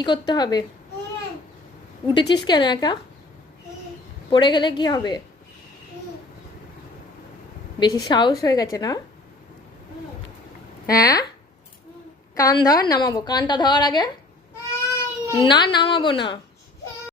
কি করতে হবে? উঠেছিস কেন একা? পড়ে গেলে কি হবে? বেশি সাহস হয়ে গেছে না? হ্যাঁ, কান ধর, নামাবো। কানটা ধর আগে। না, নামাবো না।